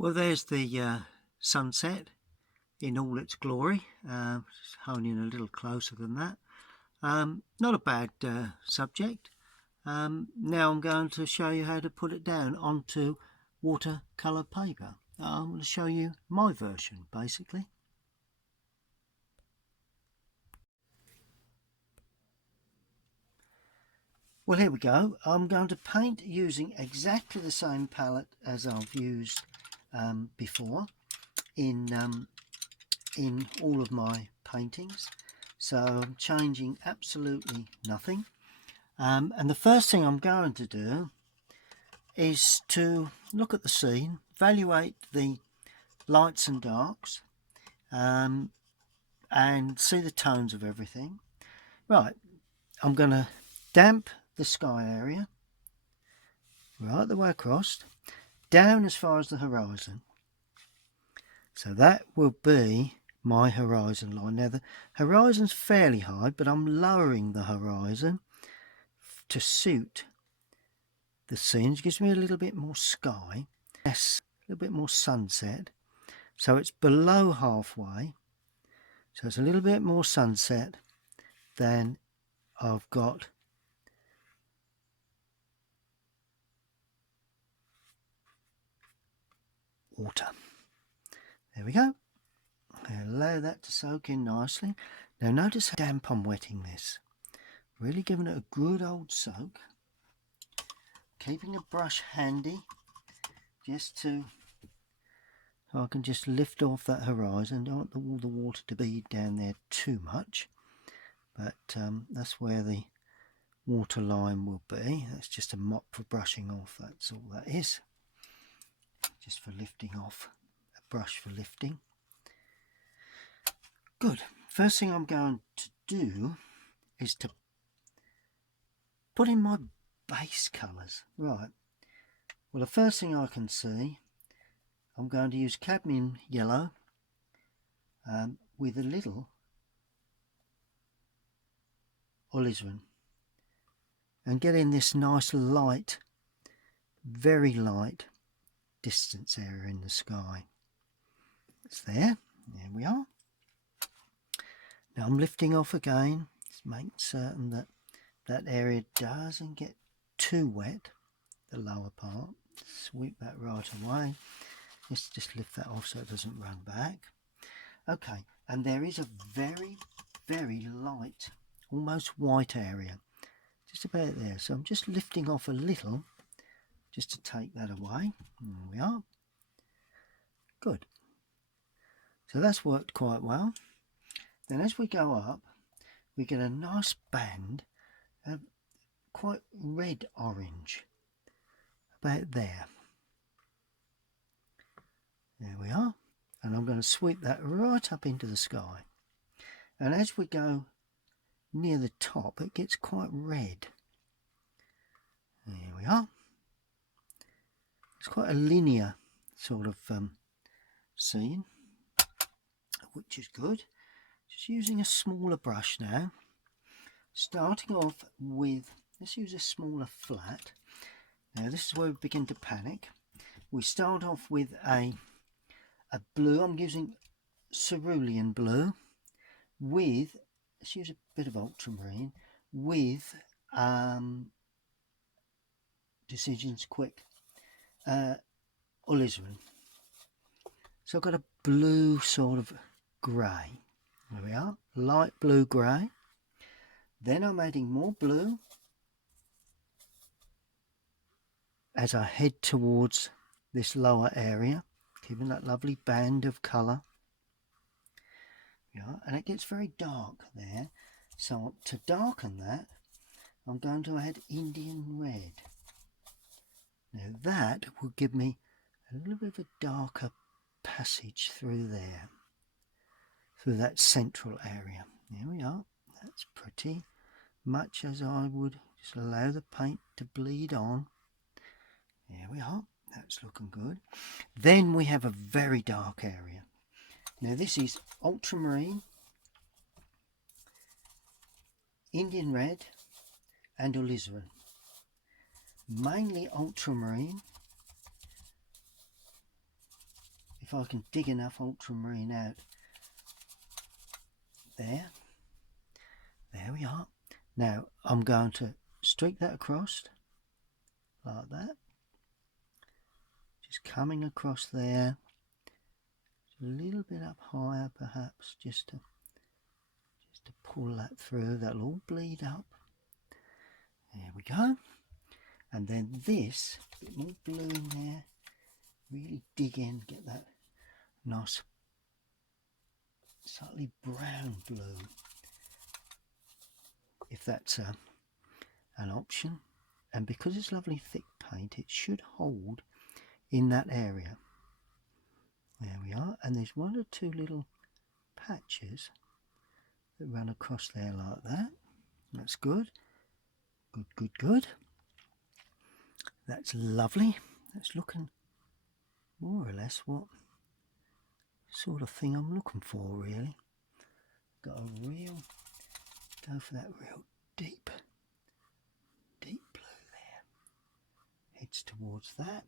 Well, there's the sunset in all its glory. Just honing in a little closer than that. Not a bad subject. Now I'm going to show you how to put it down onto watercolour paper. I'm going to show you my version basically. Well, here we go. I'm going to paint using exactly the same palette as I've used before in all of my paintings. So I'm changing absolutely nothing. And the first thing I'm going to do is to look at the scene, evaluate the lights and darks, and see the tones of everything. Right, I'm going to damp the sky area right the way across, down as far as the horizon. So that will be my horizon line. Now the horizon's fairly high, but I'm lowering the horizon to suit the scene. It gives me a little bit more sky, yes, a little bit more sunset. So it's below halfway. So it's a little bit more sunset than I've got water. There we go. I allow that to soak in nicely. Now notice how damp I'm wetting this. Really giving it a good old soak. Keeping a brush handy just so I can just lift off that horizon. Don't want all the water to be down there too much, but that's where the water line will be. That's just a mop for brushing off, that's all that is. Just for lifting off, a brush for lifting. Good. First thing I'm going to do is to put in my base colours. Right. Well, the first thing I can see, I'm going to use cadmium yellow with a little alizarin and get in this nice light, very light distance area in the sky. It's there. There we are. Now I'm lifting off again, just making certain that that area doesn't get too wet, the lower part. Sweep that right away. Just lift that off so it doesn't run back. Okay, and there is a very, very light, almost white area, just about there. So I'm just lifting off a little, just to take that away. There we are. Good. So that's worked quite well. Then as we go up, we get a nice band of quite red orange, about there. There we are. And I'm going to sweep that right up into the sky. And as we go near the top, it gets quite red. There we are. It's quite a linear sort of scene, which is good. Just using a smaller brush now. Starting off with, let's use a smaller flat. Now this is where we begin to panic. We start off with a blue. I'm using cerulean blue with, let's use a bit of ultramarine with Decisions Quick alizarin. So I've got a blue sort of grey. There we are, light blue grey. Then I'm adding more blue as I head towards this lower area, keeping that lovely band of colour. Yeah, and it gets very dark there. So to darken that, I'm going to add Indian red. Now that will give me a little bit of a darker passage through there, through that central area. There we are. That's pretty much as I would. Just allow the paint to bleed on. There we are. That's looking good. Then we have a very dark area. Now this is ultramarine, Indian red and alizarin. Mainly ultramarine if I can dig enough ultramarine out. There we are. Now I'm going to streak that across like that, just coming across there, a little bit up higher perhaps, just to pull that through. That'll all bleed up. There we go. And then this, a bit more blue in there, really dig in, get that nice slightly brown blue, if that's an option. And because it's lovely thick paint, it should hold in that area. There we are. And there's one or two little patches that run across there like that. That's good. Good. That's lovely. That's looking more or less what sort of thing I'm looking for, really. Got a real, go for that real deep blue there. Heads towards that.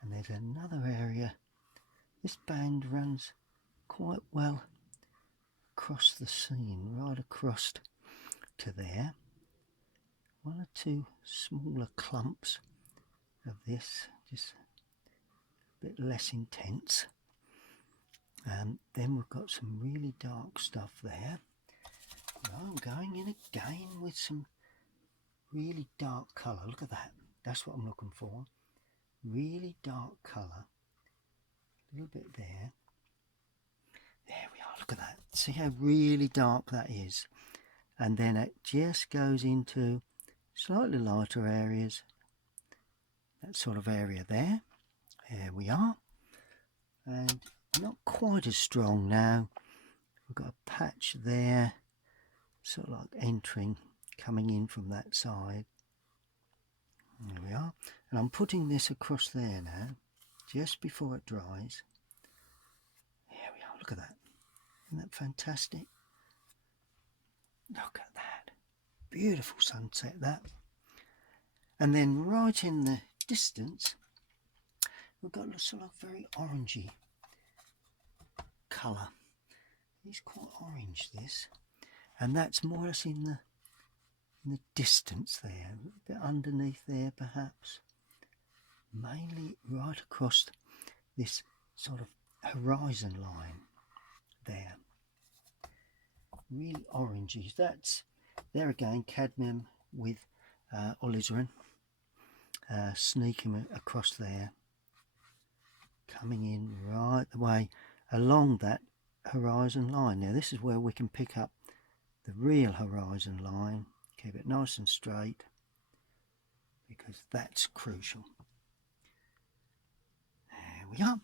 And there's another area. This band runs quite well across the scene, right across to there. One or two smaller clumps of this, just a bit less intense. Then we've got some really dark stuff there. Now I'm going in again with some really dark colour. Look at that. That's what I'm looking for. Really dark colour. A little bit there. There we are. Look at that. See how really dark that is. And then it just goes into slightly lighter areas. That sort of area there. There we are. And not quite as strong now. We've got a patch there, sort of like entering, coming in from that side. There we are. And I'm putting this across there now, just before it dries. There we are. Look at that. Isn't that fantastic? Look at that. Beautiful sunset, that. And then right in the distance, we've got a sort of very orangey colour. It's quite orange, this. And that's more or less in the distance there. A bit underneath there, perhaps. Mainly right across this sort of horizon line there. Really orangey. That's, there again, cadmium with alizarin. Sneaking across there. Coming in right the way along that horizon line. Now this is where we can pick up the real horizon line, keep it nice and straight, because that's crucial. There we are.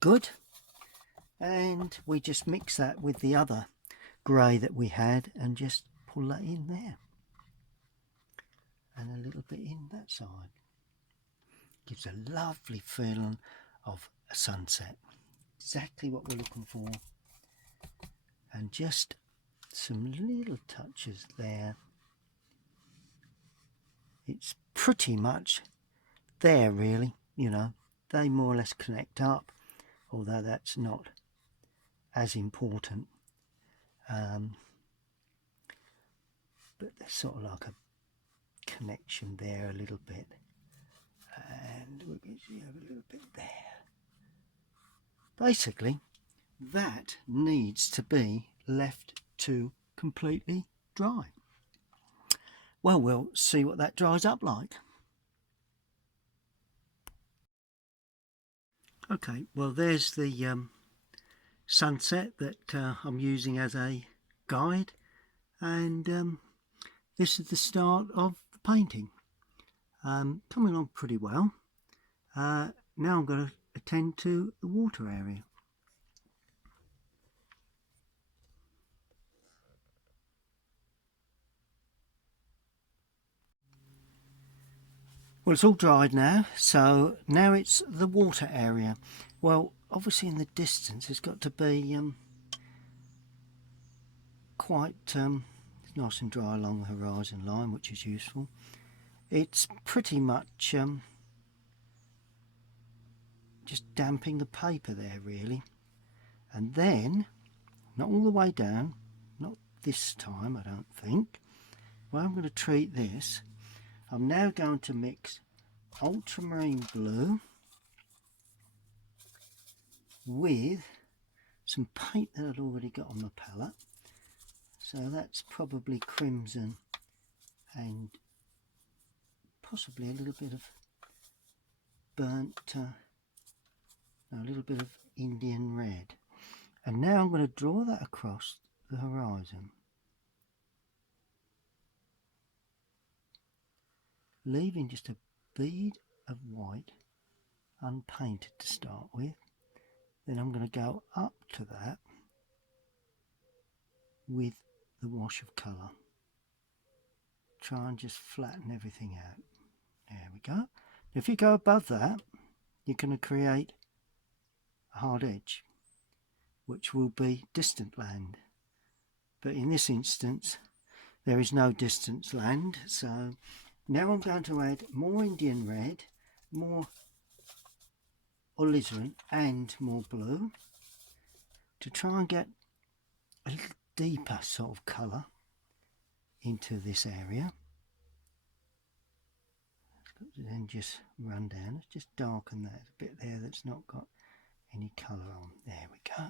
Good. And we just mix that with the other grey that we had and just pull that in there, and a little bit in that side. Gives a lovely feeling of a sunset. Exactly what we're looking for. And just some little touches there. It's pretty much there, really. You know, they more or less connect up, although that's not as important. But there's sort of like a connection there a little bit. And we can see a little bit there. Basically, that needs to be left to completely dry. Well, we'll see what that dries up like. Okay, well there's the sunset that I'm using as a guide, and this is the start of the painting. Coming along pretty well. Now I'm going to attend to the water area. Well, it's all dried now, so now it's the water area. Well, obviously in the distance it's got to be quite nice and dry along the horizon line, which is useful. It's pretty much just damping the paper there really. And then, not all the way down, not this time I don't think. Well, I'm going to treat this. I'm now going to mix ultramarine blue with some paint that I'd already got on the palette. So that's probably crimson and possibly a little bit of burnt, a little bit of Indian red. And now I'm going to draw that across the horizon, leaving just a bead of white unpainted to start with. Then I'm going to go up to that with the wash of colour. Try and just flatten everything out. There we go. If you go above that, you're going to create a hard edge, which will be distant land. But in this instance, there is no distant land. So now I'm going to add more Indian red, more alizarin and more blue to try and get a little deeper sort of colour into this area. Then just run down, let's just darken that a bit there that's not got any colour on. There we go.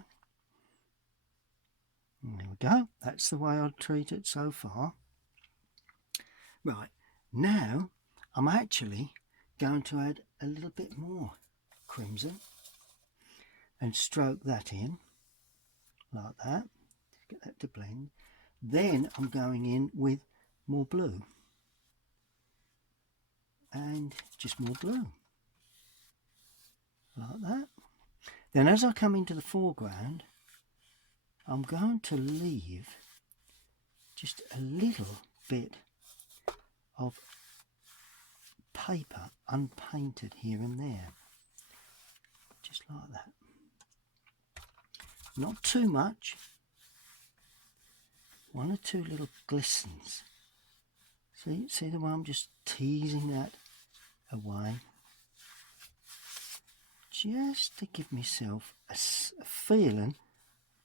And there we go. That's the way I'd treat it so far. Right, now I'm actually going to add a little bit more crimson and stroke that in like that. Get that to blend. Then I'm going in with more blue and just more blue like that. Then as I come into the foreground, I'm going to leave just a little bit of paper unpainted here and there, just like that. Not too much, one or two little glistens. See the way I'm just teasing that away, just to give myself a feeling,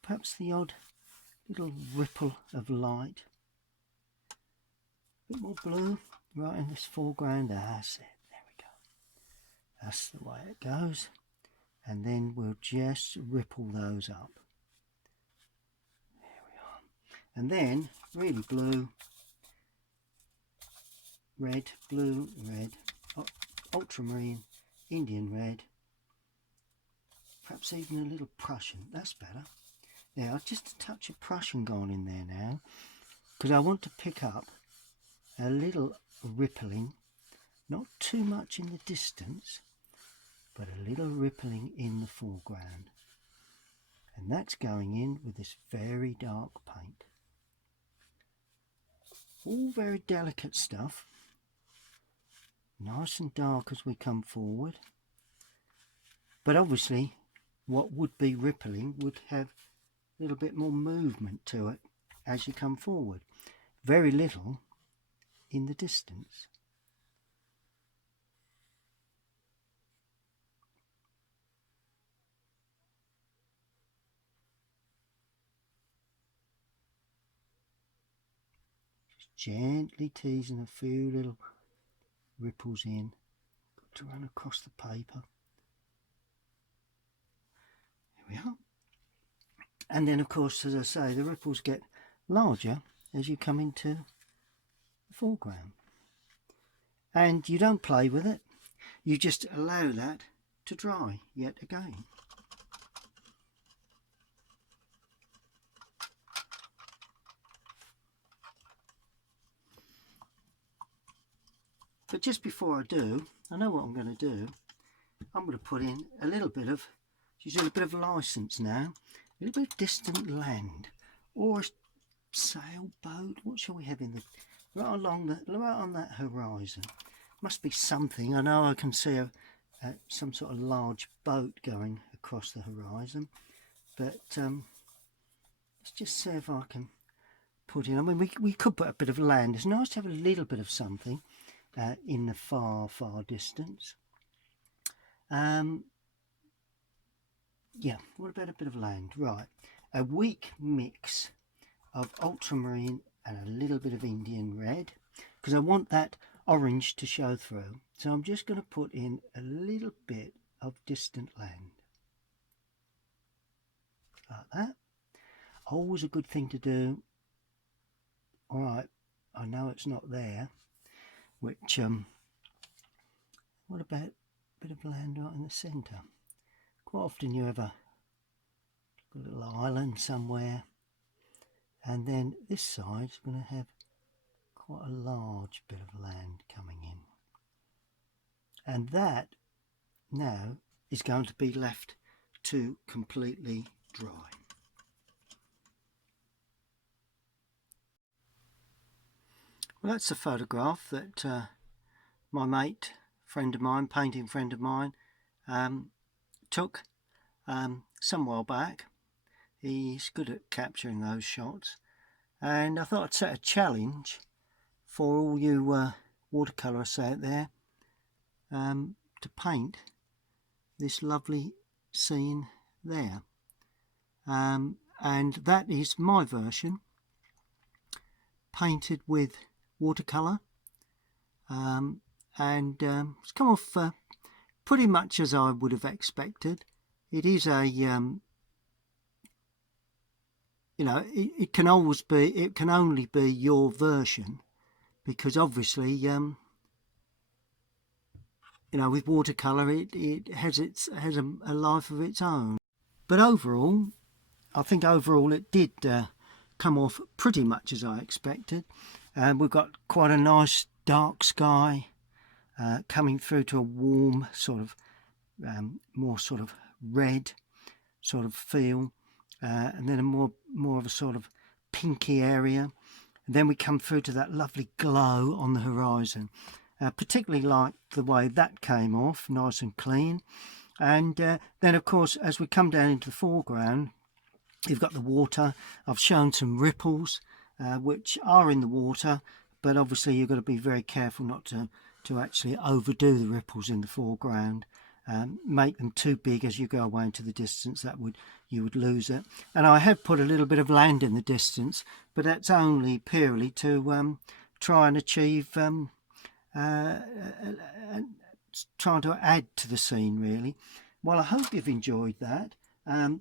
perhaps the odd little ripple of light. A bit more blue right in this foreground. That's it, there we go. That's the way it goes. And then we'll just ripple those up. There we are. And then really blue, red, blue, red, ultramarine, Indian red, perhaps even a little Prussian. That's better. Now just a touch of Prussian gone in there now, because I want to pick up a little rippling, not too much in the distance, but a little rippling in the foreground. And that's going in with this very dark paint. All very delicate stuff, nice and dark as we come forward, but obviously what would be rippling would have a little bit more movement to it as you come forward. Very little in the distance. Just gently teasing a few little ripples in. Got to run across the paper. There we are. And then of course, as I say, the ripples get larger as you come into the foreground. And you don't play with it, you just allow that to dry yet again. But just before I do, I know what I'm going to do. I'm going to put in a little bit of, use a little bit of license now, a little bit of distant land, or a sailboat. What shall we have in the right on that horizon? Must be something. I know I can see some sort of large boat going across the horizon, but let's just see if I can put in. I mean, we could put a bit of land. It's nice to have a little bit of something in the far distance. yeah, what about a bit of land? Right, a weak mix of ultramarine and a little bit of Indian red, because I want that orange to show through. So I'm just going to put in a little bit of distant land, like that. Always a good thing to do. All right, I know it's not there, which what about a bit of land right in the centre? Quite often you have a little island somewhere, and then this side's going to have quite a large bit of land coming in, and that now is going to be left to completely dry. Well, that's a photograph that my mate, friend of mine, painting friend of mine, took some while back. He's good at capturing those shots, and I thought I'd set a challenge for all you watercolourists out there to paint this lovely scene there, and that is my version painted with watercolour, and it's come off pretty much as I would have expected. It is a you know, it can only be your version, because obviously you know, with watercolour it has a life of its own. But overall, I think it did come off pretty much as I expected. We've got quite a nice dark sky coming through to a warm sort of more sort of red sort of feel, and then a more of a sort of pinky area, and then we come through to that lovely glow on the horizon. Particularly like the way that came off, nice and clean. And then of course as we come down into the foreground, you've got the water. I've shown some ripples which are in the water, but obviously you've got to be very careful not to actually overdo the ripples in the foreground. Make them too big as you go away into the distance, you would lose it. And I have put a little bit of land in the distance, but that's only purely to try and achieve trying to add to the scene, really. Well, I hope you've enjoyed that.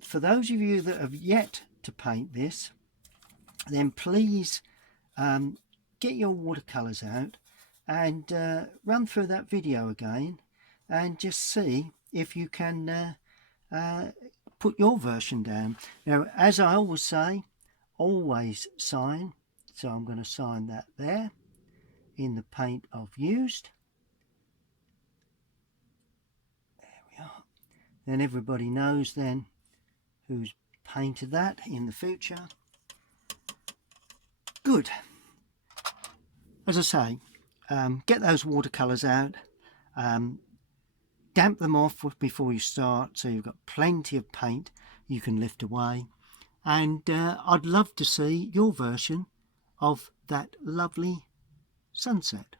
For those of you that have yet to paint this, then please get your watercolours out and run through that video again and just see if you can put your version down. Now, as I always say, always sign. So I'm going to sign that there in the paint I've used. There we are. Then everybody knows then who's painted that in the future. Good. As I say, get those watercolours out, damp them off before you start, so you've got plenty of paint you can lift away. And I'd love to see your version of that lovely sunset.